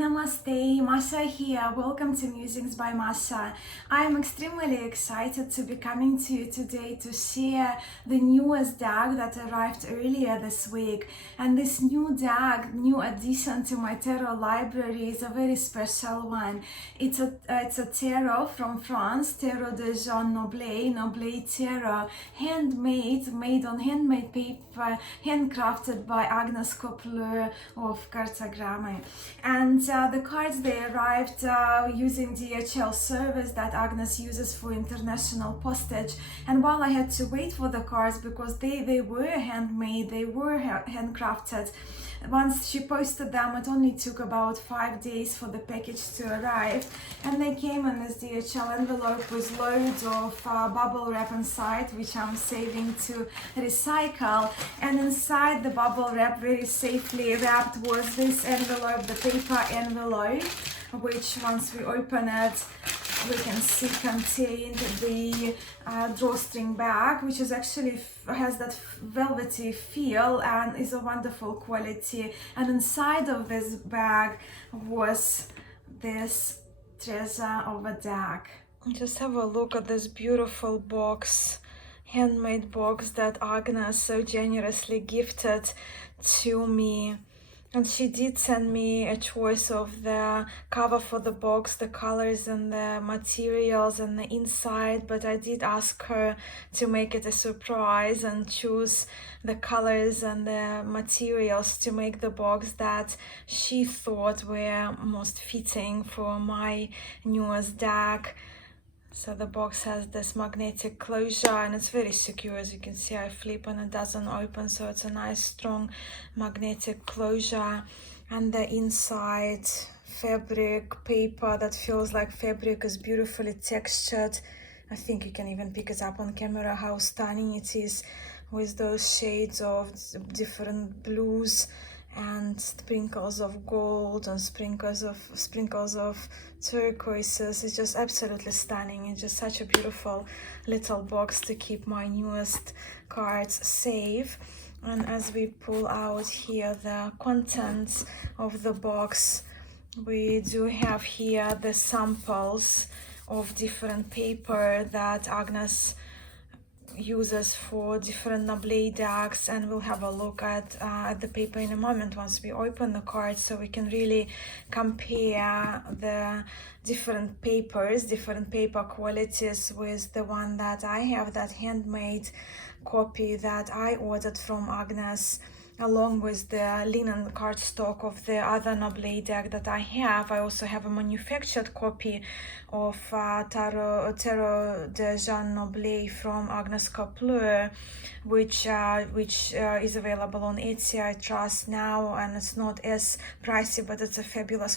Namaste, Masha here. Welcome to Musings by Masha. I am extremely excited to be coming to you today to share the newest deck that arrived earlier this week. And this new deck, new addition to my tarot library, is a very special one. It's a tarot from France, Tarot de Jean Noblet Tarot, handmade, made on handmade paper, handcrafted by Agnes of Kartograme. And the cards, they arrived using DHL service that Agnes uses for international postage. And while I had to wait for the cards because they were handmade, they were handcrafted, once she posted them, it only took about 5 days for the package to arrive, and they came in this DHL envelope with loads of bubble wrap inside, which I'm saving to recycle. And inside the bubble wrap, very safely wrapped, was this envelope, the paper envelope, which once we open it, we can see contained the drawstring bag, which is actually has that velvety feel and is a wonderful quality. And inside of this bag was this treasure of a deck. Just have a look at this beautiful box, handmade box that Agnes so generously gifted to me. And she did send me a choice of the cover for the box, the colors and the materials and the inside, but I did ask her to make it a surprise and choose the colors and the materials to make the box that she thought were most fitting for my newest deck. So the box has this magnetic closure and it's very secure. As you can see, I flip and it doesn't open, so it's a nice strong magnetic closure. And the inside fabric paper that feels like fabric is beautifully textured. I think you can even pick it up on camera how stunning it is, with those shades of different blues and sprinkles of gold and sprinkles of turquoises. It's just absolutely stunning. It's just such a beautiful little box to keep my newest cards safe. And as we pull out here the contents of the box, we do have here the samples of different paper that Agnes uses for different Noblet decks, and we'll have a look at the paper in a moment once we open the cards, so we can really compare the different papers, different paper qualities with the one that I have, that handmade copy that I ordered from Agnes, along with the linen cardstock of the other Noblet deck that I have. I also have a manufactured copy of Tarot de Jean Noblet from Agnes Kapleur, which is available on Etsy, I trust now, and it's not as pricey, but it's a fabulous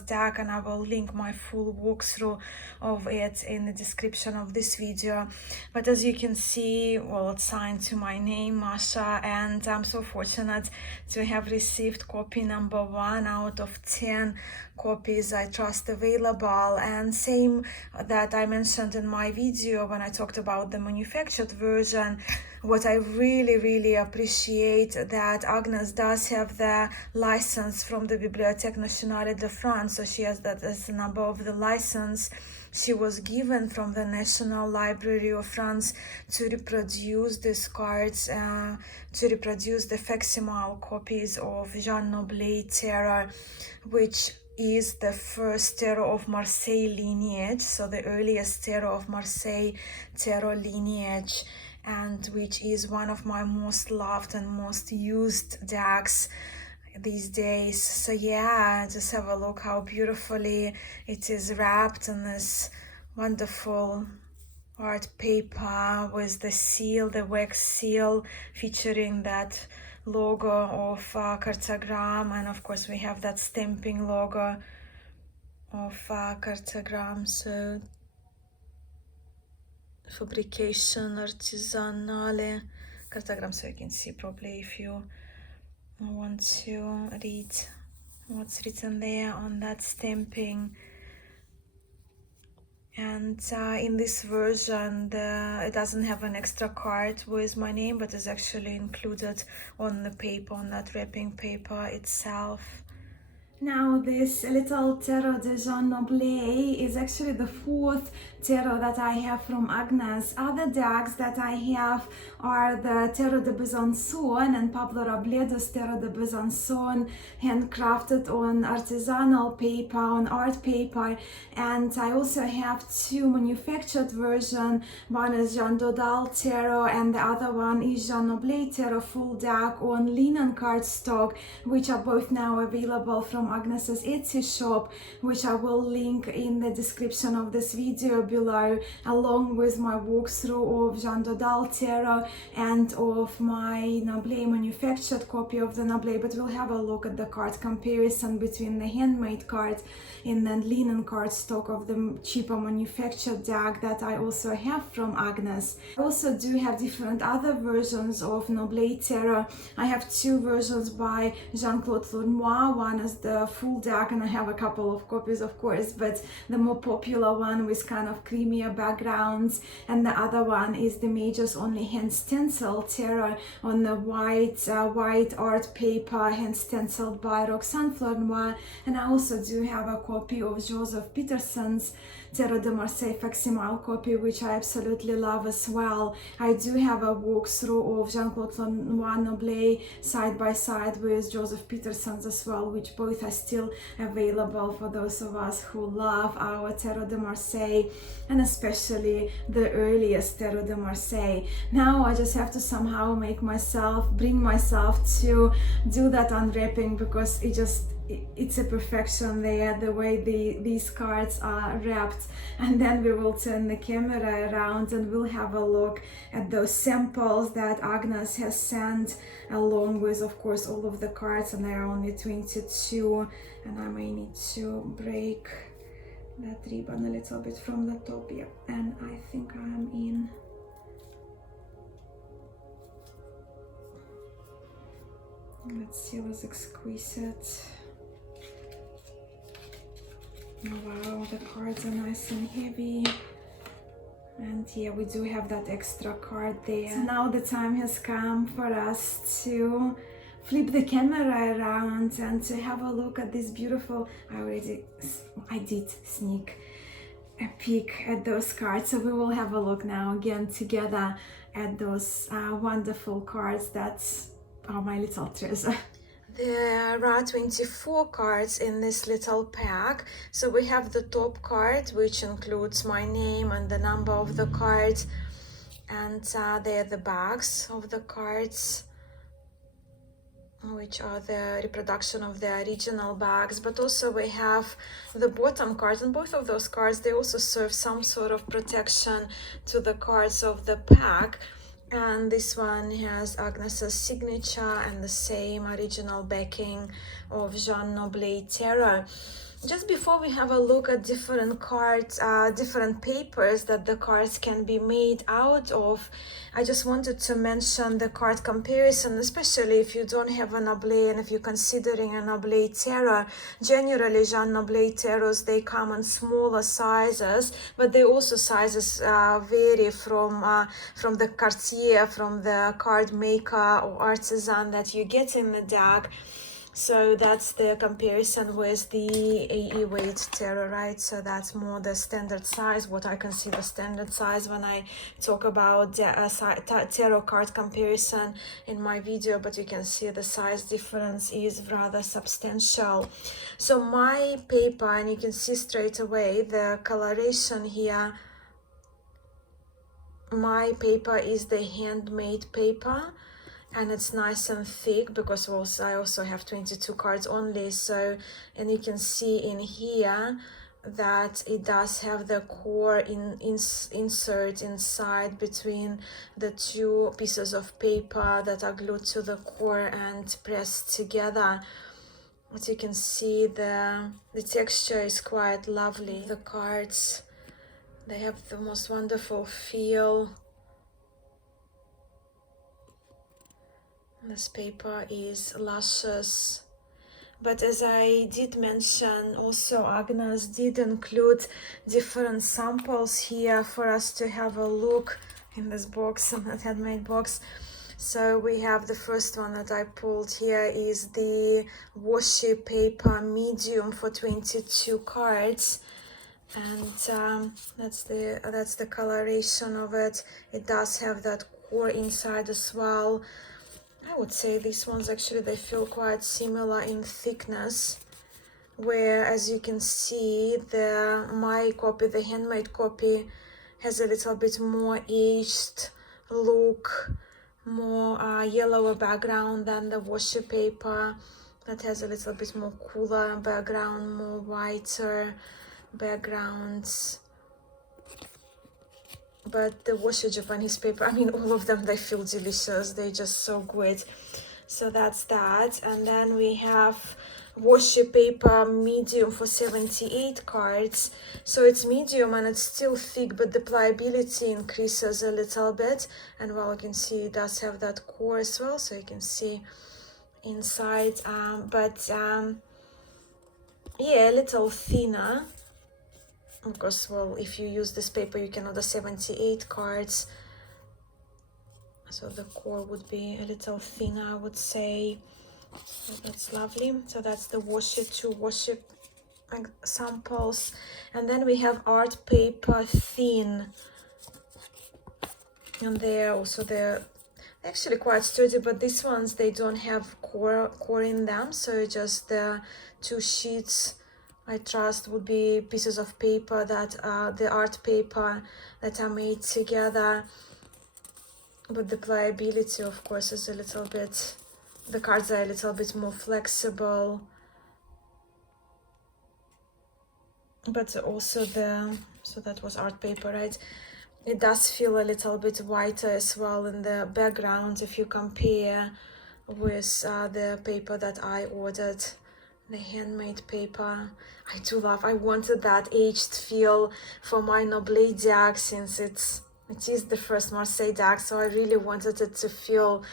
deck, and I will link my full walkthrough of it in the description of this video. But as you can see, well, it's signed to my name, Masha, and I'm so fortunate to have received copy number 1 out of 10 copies I trust available. And same that I mentioned in my video when I talked about the manufactured version, what I really appreciate that Agnes does have the license from the Bibliothèque Nationale de France, so she has that as the number of the license she was given from the National Library of France to reproduce these cards, to reproduce the facsimile copies of Jean Noblet Tarot, which is the first tarot of Marseille lineage, so the earliest tarot of Marseille tarot lineage, and which is one of my most loved and most used decks these days. So yeah, just have a look how beautifully it is wrapped in this wonderful art paper with the seal, the wax seal, featuring that logo of Kartograme, and of course we have that stamping logo of Kartograme. So fabrication artisanale Kartograme, so you can see probably if you want to read what's written there on that stamping. And in this version, it doesn't have an extra card with my name, but it's actually included on the paper, on that wrapping paper itself. Now this little tarot de Jean Noblet is actually the fourth tarot that I have from Agnes. Other decks that I have are the Tarot de Besançon and Pablo Robledo's Tarot de Besançon, handcrafted on artisanal paper, on art paper. And I also have two manufactured versions. One is Jean Noblet Tarot and the other one is Jean Noblet Tarot full deck on linen cardstock, which are both now available from Agnes's Etsy shop, which I will link in the description of this video below, along with my walkthrough of Jean Noblet Tarot and of my Noblet manufactured copy of the Noblet. But we'll have a look at the card comparison between the handmade card and the linen cardstock of the cheaper manufactured deck that I also have from Agnes. I also do have different other versions of Noblet Tarot. I have two versions by Jean-Claude Lenoir. One is the full deck, and I have a couple of copies, of course, but the more popular one with kind of creamier backgrounds, and the other one is the Major's Only hand stencil tarot on the white art paper, hand stenciled by Roxane Lenoir. And I also do have a copy of Joseph Peterson's Tarot de Marseille facsimile copy, which I absolutely love as well. I do have a walkthrough of Jean-Claude Lenoir Noblet side by side with Joseph Peterson's as well, which both are still available for those of us who love our Tarot de Marseille, and especially the earliest Tarot de Marseille. Now I just have to somehow bring myself to do that unwrapping, because it's a perfection there, the way these cards are wrapped. And then we will turn the camera around and we'll have a look at those samples that Agnes has sent, along with, of course, all of the cards. And there are only 22, and I may need to break that ribbon a little bit from the top. Yeah, and I think I'm in. Let's see what's exquisite. Oh, wow, the cards are nice and heavy. And yeah, we do have that extra card there. So now the time has come for us to flip the camera around and to have a look at this beautiful, I did sneak a peek at those cards. So we will have a look now again together at those wonderful cards that are my little treasure. There are 24 cards in this little pack. So we have the top card, which includes my name and the number of the card, and they are the backs of the cards, which are the reproduction of the original bags. But also we have the bottom cards, and both of those cards, they also serve some sort of protection to the cards of the pack. And this one has Agnes's signature and the same original backing of Jean Noblet Tarot. Just before we have a look at different cards, different papers that the cards can be made out of, I just wanted to mention the card comparison, especially if you don't have a Noblet and if you're considering a Noblet Tarot. Generally, Jean Noblet Tarots, they come in smaller sizes, but they also sizes vary from the Cartier, from the card maker or artisan that you get in the deck. So that's the comparison with the AE weight tarot, right? So that's more the standard size, what I consider standard size when I talk about the tarot card comparison in my video, but you can see the size difference is rather substantial. So my paper, and you can see straight away the coloration here, my paper is the handmade paper, and it's nice and thick because I also have 22 cards only. So, and you can see in here that it does have the core insert inside between the two pieces of paper that are glued to the core and pressed together. As you can see, the texture is quite lovely. The cards, they have the most wonderful feel. This paper is luscious, but as I did mention, also Agnes did include different samples here for us to have a look in this box, in that handmade box. So we have the first one that I pulled here is the washi paper medium for 22 cards, and that's the coloration of it. It does have that core inside as well. I would say these ones actually, they feel quite similar in thickness, where as you can see my copy, the handmade copy, has a little bit more aged look, more yellower background than the washi paper that has a little bit more cooler background, more whiter backgrounds. But the washi Japanese paper, I mean, all of them, they feel delicious, they're just so good. So that's that. And then we have washi paper medium for 78 cards. So it's medium and it's still thick, but the pliability increases a little bit. And well, you can see it does have that core as well, so you can see inside, yeah, a little thinner. Of course, well, if you use this paper, you can order 78 cards. So the core would be a little thinner, I would say. So that's lovely. So that's the two washi samples. And then we have art paper thin. And they're actually quite sturdy, but these ones, they don't have core in them. So just the two sheets, I trust, would be pieces of paper that the art paper that are made together. But the pliability, of course, is a little bit, the cards are a little bit more flexible. But also so that was art paper, right? It does feel a little bit whiter as well in the background if you compare with the paper that I ordered, the handmade paper. I wanted that aged feel for my Noblet deck, since it is the first Marseille deck, so I really wanted it to feel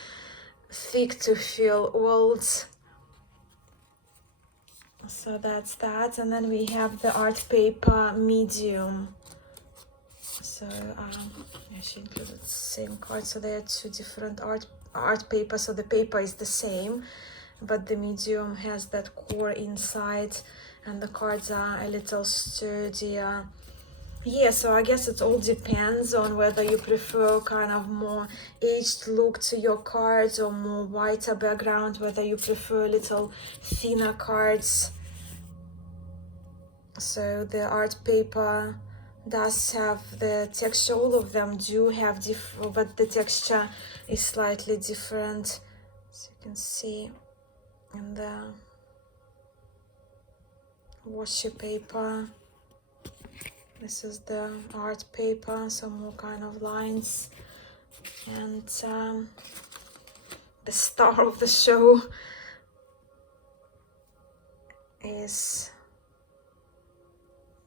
thick, to feel old. So that's that. And then we have the art paper medium. So she included the same card, so there are two different art paper. So the paper is the same, but the medium has that core inside, and the cards are a little sturdier. Yeah, so I guess it all depends on whether you prefer kind of more aged look to your cards or more whiter background, whether you prefer a little thinner cards. So the art paper does have the texture, all of them do have different, but the texture is slightly different, so you can see in the washi paper. This is the art paper, some more kind of lines, and the star of the show is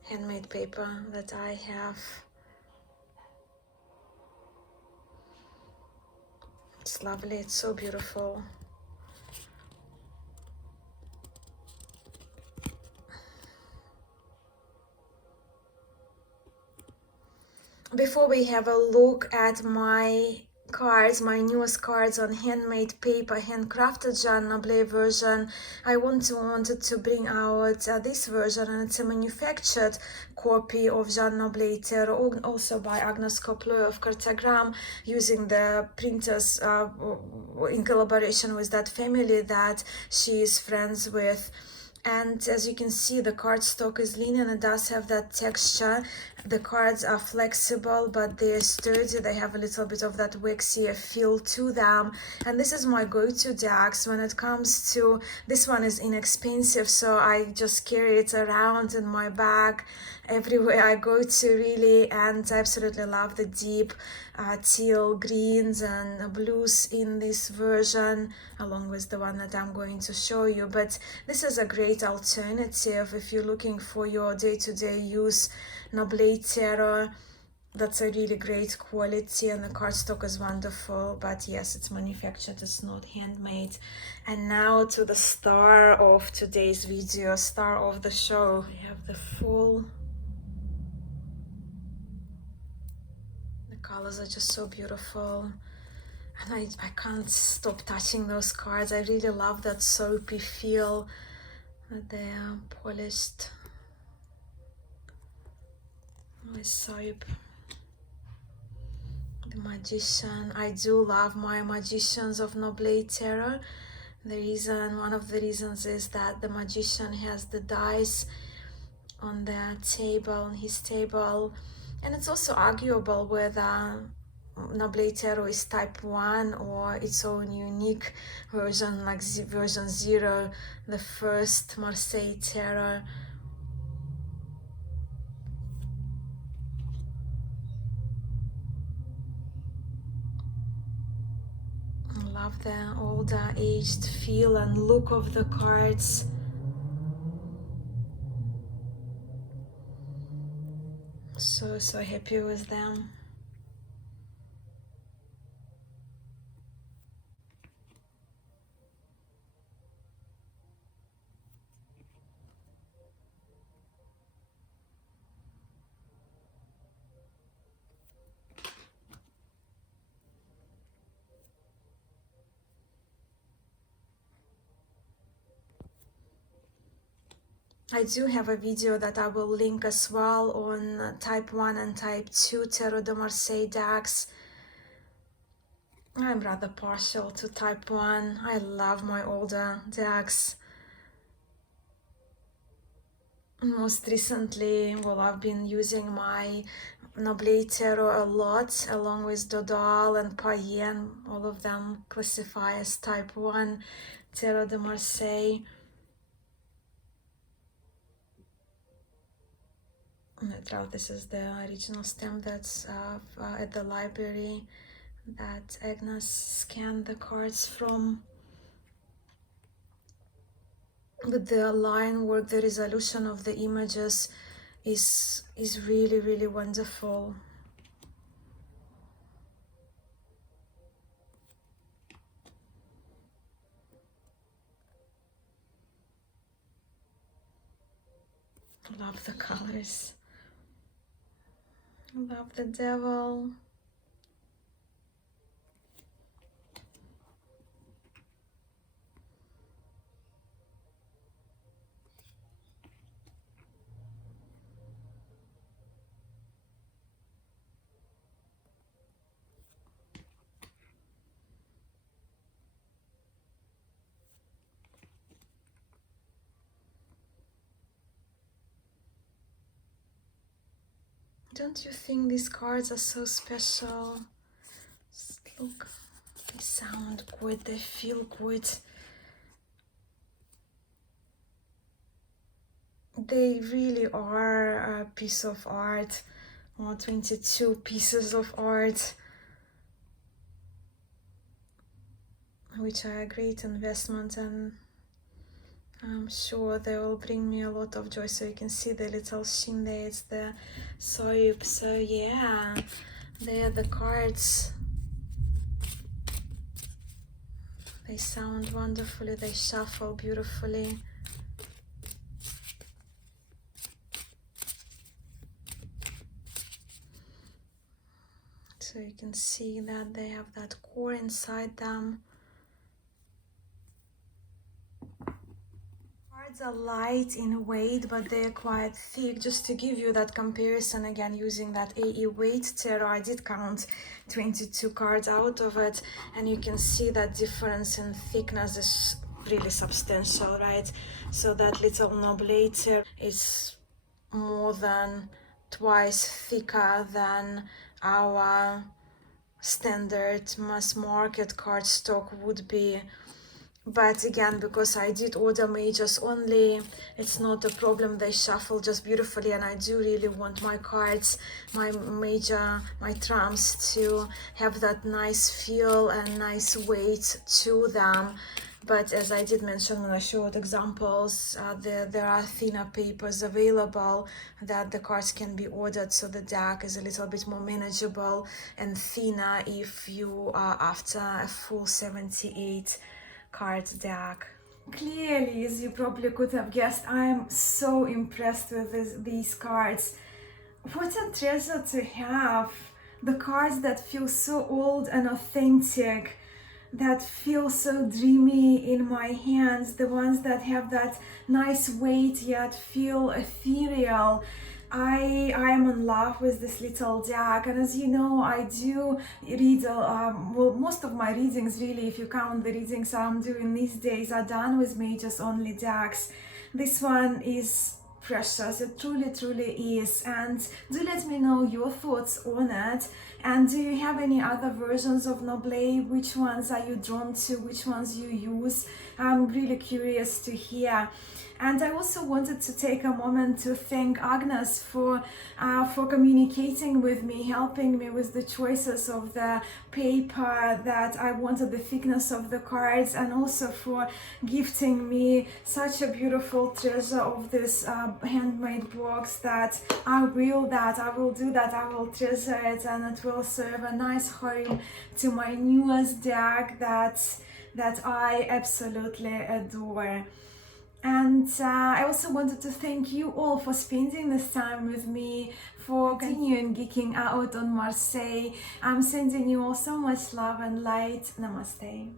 handmade paper that I have. It's lovely, it's so beautiful. Before we have a look at my cards, my newest cards on handmade paper, handcrafted Jean Noblet version, I wanted to bring out this version, and it's a manufactured copy of Jean Noblet Tarot, also by Agnes Copleur of Kartograme, using the printers in collaboration with that family that she is friends with. And as you can see, the cardstock is linen. It does have that texture. The cards are flexible, but they're sturdy. They have a little bit of that waxy feel to them. And this is my go-to decks when it comes to, this one is inexpensive, so I just carry it around in my bag everywhere I go to, really. And I absolutely love the deep teal greens and blues in this version, along with the one that I'm going to show you. But this is a great alternative if you're looking for your day-to-day use Noblet Tarot. That's a really great quality, and the cardstock is wonderful. But yes, it's manufactured, it's not handmade. And now to the star of today's video, star of the show. We have the full, colors are just so beautiful. And I can't stop touching those cards. I really love that soapy feel that they are polished with soap. The Magician. I do love my Magicians of Noblet Tarot. One of the reasons is that the Magician has the dice on the table, on his table, and it's also arguable whether Noblet Tarot is type 1 or its own unique version, like version 0, the first Marseille Tarot. I love the older aged feel and look of the cards. So happy with them. I do have a video that I will link as well on type 1 and type 2 Tarot de Marseille decks. I'm rather partial to type 1. I love my older decks. Most recently, well, I've been using my Noblet Tarot a lot, along with Dodal and Payen. All of them classify as type 1 Tarot de Marseille. This is the original stamp that's at the library that Agnes scanned the cards from. With the line work, the resolution of the images is really, really wonderful. Love the colors. Love the devil. Don't you think these cards are so special? Just look, they sound good, they feel good. They really are a piece of art, or 22 pieces of art, which are a great investment, and I'm sure they will bring me a lot of joy. So you can see the little sheen there, it's the soap. So yeah, they are the cards. They sound wonderfully, they shuffle beautifully. So you can see that they have that core inside them. Cards are light in weight, but they're quite thick. Just to give you that comparison, again, using that AE weight tarot, I did count 22 cards out of it, and you can see that difference in thickness is really substantial, right? So that little Noblet tarot is more than twice thicker than our standard mass market cardstock would be. But again, because I did order majors only, it's not a problem. They shuffle just beautifully, and I do really want my cards, my major, my trumps, to have that nice feel and nice weight to them. But as I did mention when I showed examples, there are thinner papers available that the cards can be ordered, so the deck is a little bit more manageable and thinner if you are after a full 78 card deck. Clearly, as you probably could have guessed, I am so impressed with these cards. What a treasure to have! The cards that feel so old and authentic. that feel so dreamy in my hands, the ones that have that nice weight yet feel ethereal. I am in love with this little deck, and as you know, I do read, well, most of my readings really, if you count the readings I'm doing these days, are done with mages only decks. This one is precious, it truly is, and do let me know your thoughts on it. And do you have any other versions of Noblet? Which ones are you drawn to? Which ones you use? I'm really curious to hear. And I also wanted to take a moment to thank Agnes for communicating with me, helping me with the choices of the paper that I wanted, the thickness of the cards, and also for gifting me such a beautiful treasure of this handmade box that I will treasure it, and it will serve a nice home to my newest deck that I absolutely adore. And I also wanted to thank you all for spending this time with me, for continuing geeking out on Marseille. I'm sending you all so much love and light. Namaste.